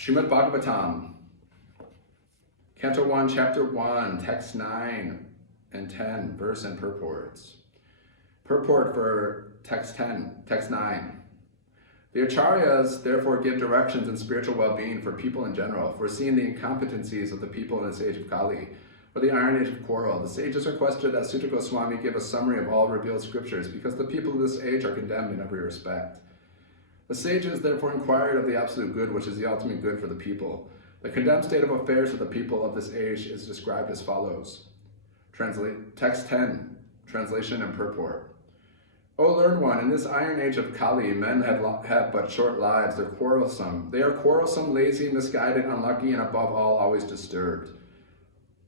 Srimad Bhagavatam, Canto 1, Chapter 1, Text 9 and 10, verse and purports. Purport for Text 10, Text 9. The Acharyas therefore give directions in spiritual well-being for people in general, foreseeing the incompetencies of the people in this age of Kali, or the Iron Age of Quarrel. The sages requested that Sutta Goswami give a summary of all revealed scriptures, because the people of this age are condemned in every respect. The sages therefore inquired of the absolute good, which is the ultimate good for the people. The condemned state of affairs of the people of this age is described as follows. Text 10, translation and purport. O learned one, in this iron age of Kali, men have but short lives. They're quarrelsome. They are quarrelsome, lazy, misguided, unlucky, and above all, always disturbed.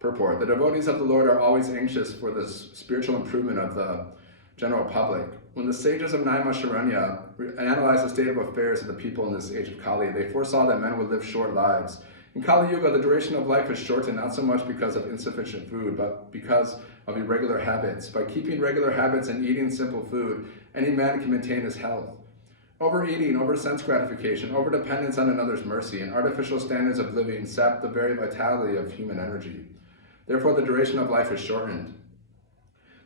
Purport. The devotees of the Lord are always anxious for the spiritual improvement of the general public. When the sages of Naimisharanya analyzed the state of affairs of the people in this age of Kali, they foresaw that men would live short lives. In Kali Yuga, the duration of life is shortened not so much because of insufficient food, but because of irregular habits. By keeping regular habits and eating simple food, any man can maintain his health. Overeating, over-sense gratification, over-dependence on another's mercy, and artificial standards of living sap the very vitality of human energy. Therefore, the duration of life is shortened.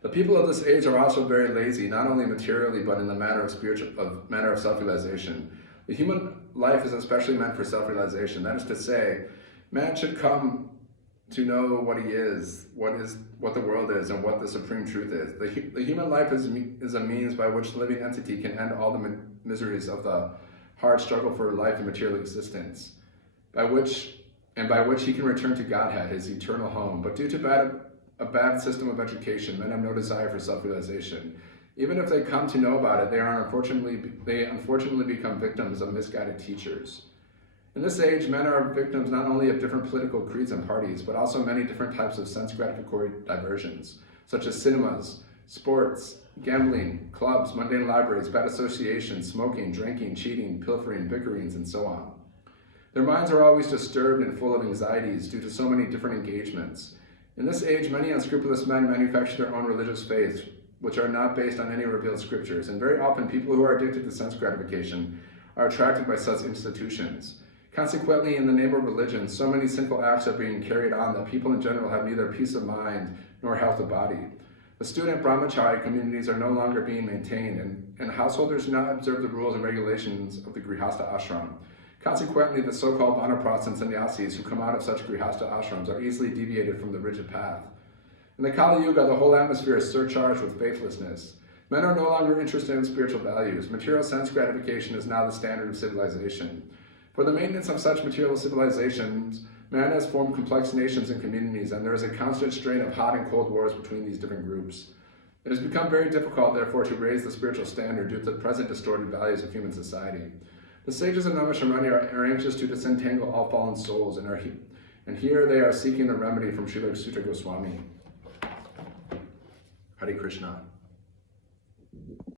The people of this age are also very lazy, not only materially, but in the matter of self-realization. The human life is especially meant for self-realization. That is to say, man should come to know what he is, what the world is, and what the supreme truth is. The human life is a means by which the living entity can end all the miseries of the hard struggle for life and material existence, by which he can return to Godhead, his eternal home. But due to a bad system of education, men have no desire for self-realization. Even if they come to know about it, they unfortunately become victims of misguided teachers. In this age, men are victims not only of different political creeds and parties, but also many different types of sense gratificatory diversions, such as cinemas, sports, gambling, clubs, mundane libraries, bad associations, smoking, drinking, cheating, pilfering, bickerings, and so on. Their minds are always disturbed and full of anxieties due to so many different engagements. In this age, many unscrupulous men manufacture their own religious faiths, which are not based on any revealed scriptures, and very often people who are addicted to sense gratification are attracted by such institutions. Consequently, in the name of religion, so many sinful acts are being carried on that people in general have neither peace of mind nor health of body. The student brahmachari communities are no longer being maintained, and householders do not observe the rules and regulations of the grihastha ashram. Consequently, the so-called vanaprastha and sannyasis who come out of such grihastha ashrams are easily deviated from the rigid path. In the Kali Yuga, the whole atmosphere is surcharged with faithlessness. Men are no longer interested in spiritual values. Material sense gratification is now the standard of civilization. For the maintenance of such material civilizations, man has formed complex nations and communities, and there is a constant strain of hot and cold wars between these different groups. It has become very difficult, therefore, to raise the spiritual standard due to the present distorted values of human society. The sages of Naimisharanya are anxious to disentangle all fallen souls, and here they are seeking the remedy from Srila Sutta Goswami. Hare Krishna.